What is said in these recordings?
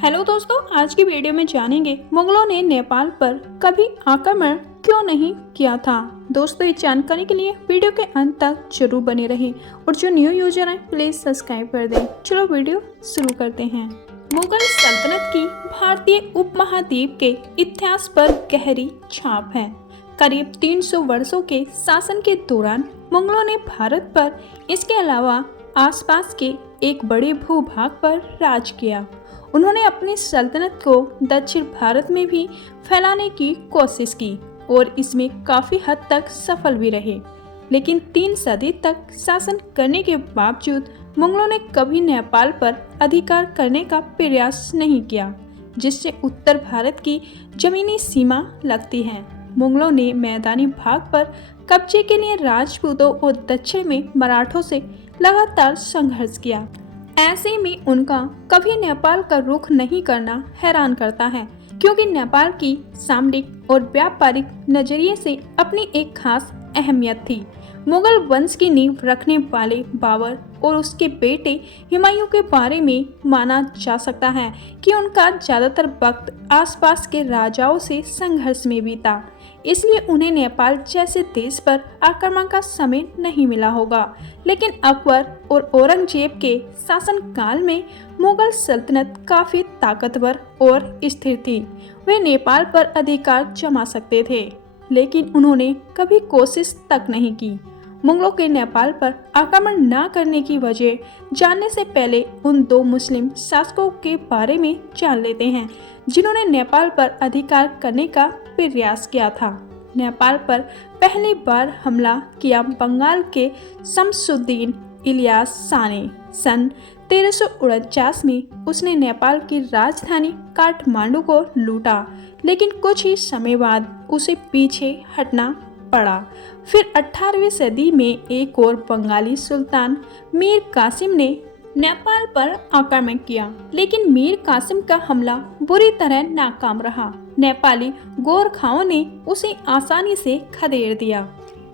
Hello दोस्तों, आज की वीडियो में जानेंगे मुगलों ने नेपाल पर कभी आक्रमण क्यों नहीं किया था। दोस्तों, इस जानकारी के लिए वीडियो के अंत तक जरूर बने रहें और जो न्यू यूजर हैं प्लीज सब्सक्राइब कर दें। चलो वीडियो शुरू करते हैं। मुगल सल्तनत की भारतीय उपमहाद्वीप के इतिहास पर गहरी छाप है। करीब 300 वर्षों के शासन के दौरान मुगलों ने भारत पर, इसके अलावा आसपास के एक बड़े भूभाग पर राज किया। उन्होंने अपनी सल्तनत को दक्षिण भारत में भी फैलाने की कोशिश की और इसमें काफी हद तक सफल भी रहे। लेकिन 3 सदी तक शासन करने के बावजूद मुगलों ने कभी नेपाल पर अधिकार करने का प्रयास नहीं किया, जिससे उत्तर भारत की जमीनी सीमा लगती है। मुगलों ने मैदानी भाग पर कब्जे के लिए राजपूतों और दक्षिण में मराठों से लगातार संघर्ष किया। ऐसे में उनका कभी नेपाल का रुख नहीं करना हैरान करता है, क्योंकि नेपाल की सामरिक और व्यापारिक नजरिए से अपनी एक खास अहमियत थी। मुगल वंश की नींव रखने वाले बाबर और उसके बेटे हुमायूं के बारे में माना जा सकता है कि उनका ज्यादातर वक्त आसपास के राजाओं से संघर्ष में बीता, इसलिए उन्हें नेपाल जैसे देश पर आक्रमण का समय नहीं मिला होगा। लेकिन अकबर और औरंगजेब के शासनकाल में मुगल सल्तनत काफी ताकतवर और स्थिर थी। वे नेपाल पर अधिकार जमा सकते थे, लेकिन उन्होंने कभी कोशिश तक नहीं की। मुगलों के नेपाल पर आक्रमण न करने की वजह जानने से पहले उन 2 मुस्लिम शासकों के बारे में जान लेते हैं, जिन्होंने नेपाल पर अधिकार करने का प्रयास किया था। नेपाल पर पहली बार हमला किया बंगाल के शमसुद्दीन इलियास शाह ने सन 1349 में। उसने नेपाल की राजधानी काठमांडू को लूटा, लेकिन कुछ ही समय बाद उसे पीछे हटना पड़ा। फिर 18वीं सदी में एक और बंगाली सुल्तान मीर कासिम ने नेपाल पर आक्रमण किया, लेकिन मीर कासिम का हमला बुरी तरह नाकाम रहा। नेपाली गोरखाओं ने उसे आसानी से खदेड़ दिया।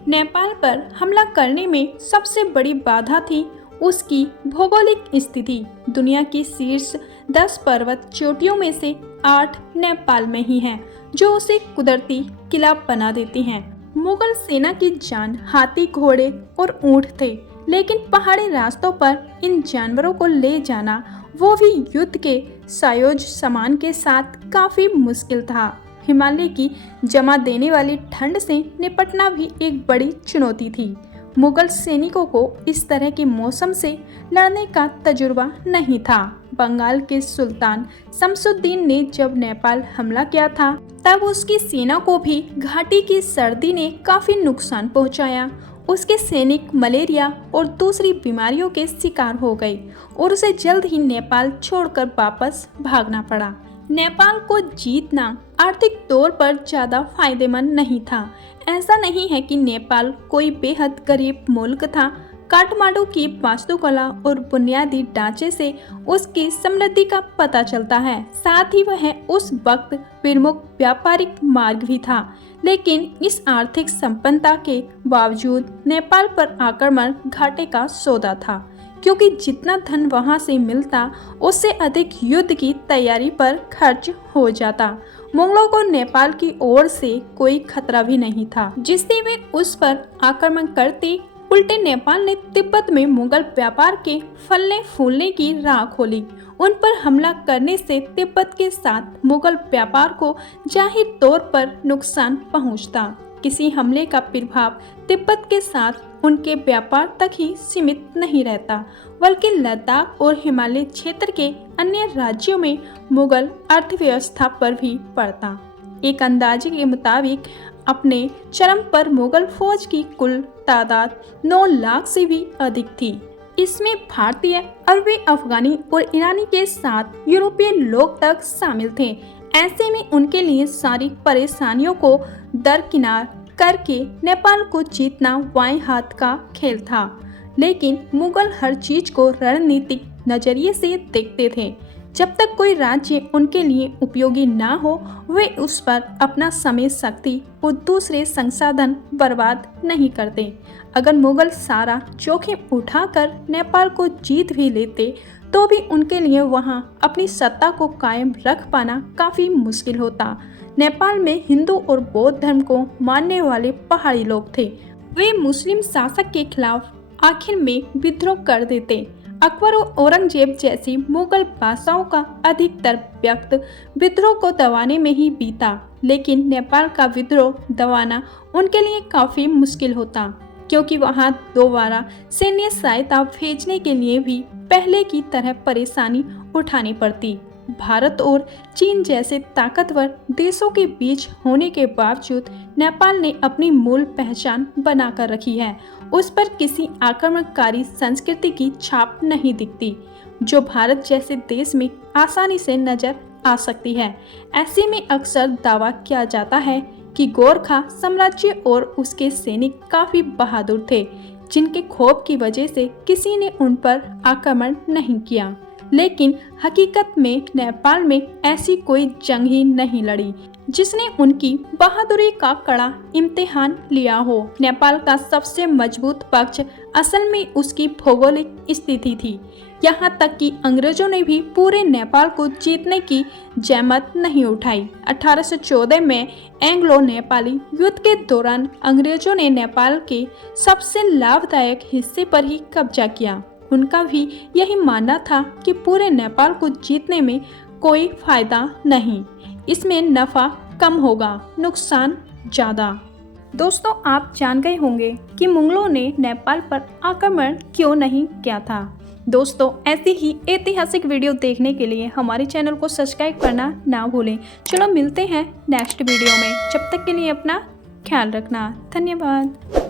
नेपाल पर हमला करने में सबसे बड़ी बाधा थी उसकी भौगोलिक स्थिति। दुनिया की शीर्ष 10 पर्वत चोटियों में से 8 नेपाल में ही हैं, जो उसे कुदरती किला बना देती हैं। मुगल सेना की जान हाथी, घोड़े और ऊंट थे, लेकिन पहाड़ी रास्तों पर इन जानवरों को ले जाना, वो भी युद्ध के सायोज सामान के साथ, काफी मुश्किल था। हिमालय की जमा देने वाली ठंड से निपटना भी एक बड़ी चुनौती थी। मुगल सैनिकों को इस तरह के मौसम से लड़ने का तजुर्बा नहीं था। बंगाल के सुल्तान शमसुद्दीन ने जब नेपाल हमला किया था, तब उसकी सेना को भी घाटी की सर्दी ने काफी नुकसान पहुंचाया। उसके सैनिक मलेरिया और दूसरी बीमारियों के शिकार हो गए और उसे जल्द ही नेपाल छोड़कर वापस भागना पड़ा। नेपाल को जीतना आर्थिक तौर पर ज्यादा फायदेमंद नहीं था। ऐसा नहीं है कि नेपाल कोई बेहद गरीब मुल्क था। काठमांडू की वास्तुकला और बुनियादी ढांचे से उसकी समृद्धि का पता चलता है। साथ ही वह उस वक्त प्रमुख व्यापारिक मार्ग भी था। लेकिन इस आर्थिक संपन्नता के बावजूद नेपाल पर आक्रमण घाटे का सौदा था, क्योंकि जितना धन वहां से मिलता, उससे अधिक युद्ध की तैयारी पर खर्च हो जाता। मुगलों को नेपाल की ओर से कोई खतरा भी नहीं था, जिससे वे उस पर आक्रमण करते। उल्टे नेपाल ने तिब्बत में मुगल व्यापार के फलने फूलने की राह खोली। उन पर हमला करने से तिब्बत के साथ मुगल व्यापार को जाहिर तौर पर नुकसान पहुंचता। किसी हमले का प्रभाव तिब्बत के साथ उनके व्यापार तक ही सीमित नहीं रहता, बल्कि लद्दाख और हिमालय क्षेत्र के अन्य राज्यों में मुगल अर्थव्यवस्था पर भी पड़ता। एक अंदाजे के मुताबिक अपने चरम पर मुगल फौज की कुल तादाद 9 लाख से भी अधिक थी। इसमें भारतीय, अरबी, अफगानी और ईरानी के साथ यूरोपीय लोग तक शामिल थे। ऐसे में उनके लिए सारी परेशानियों को दरकिनार करके नेपाल को जीतना बाएं हाथ का खेल था। लेकिन मुगल हर चीज को रणनीतिक नजरिए से देखते थे। जब तक कोई राज्य उनके लिए उपयोगी ना हो, वे उस पर अपना समय, शक्ति और दूसरे संसाधन बर्बाद नहीं करते। अगर मुगल सारा जोखिम उठाकर नेपाल को जीत भी लेते, तो भी उनके लिए वहां अपनी सत्ता को कायम रख पाना काफी मुश्किल होता। नेपाल में हिंदू और बौद्ध धर्म को मानने वाले पहाड़ी लोग थे। वे मुस्लिम शासक के खिलाफ आखिर में विद्रोह कर देते। अकबर और औरंगजेब जैसी मुगल बादशाहों का अधिकतर वक्त विद्रोह को दबाने में ही बीता, लेकिन नेपाल का विद्रोह दबाना उनके लिए काफी मुश्किल होता, क्योंकि वहां दोबारा सैन्य सहायता भेजने के लिए भी पहले की तरह परेशानी उठानी पड़ती। भारत और चीन जैसे ताकतवर देशों के बीच होने के बावजूद नेपाल ने अपनी मूल पहचान बनाकर रखी है। उस पर किसी आक्रमणकारी संस्कृति की छाप नहीं दिखती, जो भारत जैसे देश में आसानी से नजर आ सकती है। ऐसे में अक्सर दावा किया जाता है कि गोरखा साम्राज्य और उसके सैनिक काफी बहादुर थे, जिनके खौफ की वजह से किसी ने उन पर आक्रमण नहीं किया। लेकिन हकीकत में नेपाल में ऐसी कोई जंग ही नहीं लड़ी जिसने उनकी बहादुरी का कड़ा इम्तिहान लिया हो। नेपाल का सबसे मजबूत पक्ष असल में उसकी भौगोलिक स्थिति थी। यहाँ तक कि अंग्रेजों ने भी पूरे नेपाल को जीतने की जहमत नहीं उठाई। 1814 में एंग्लो नेपाली युद्ध के दौरान अंग्रेजों ने नेपाल के सबसे लाभदायक हिस्से पर ही कब्जा किया। उनका भी यही मानना था कि पूरे नेपाल को जीतने में कोई फायदा नहीं, इसमें नफा कम होगा, नुकसान ज्यादा। दोस्तों, आप जान गए होंगे कि मुगलों ने नेपाल पर आक्रमण क्यों नहीं किया था। दोस्तों, ऐसी ही ऐतिहासिक वीडियो देखने के लिए हमारे चैनल को सब्सक्राइब करना ना भूलें। चलो मिलते हैं नेक्स्ट वीडियो में, जब तक के लिए अपना ख्याल रखना। धन्यवाद।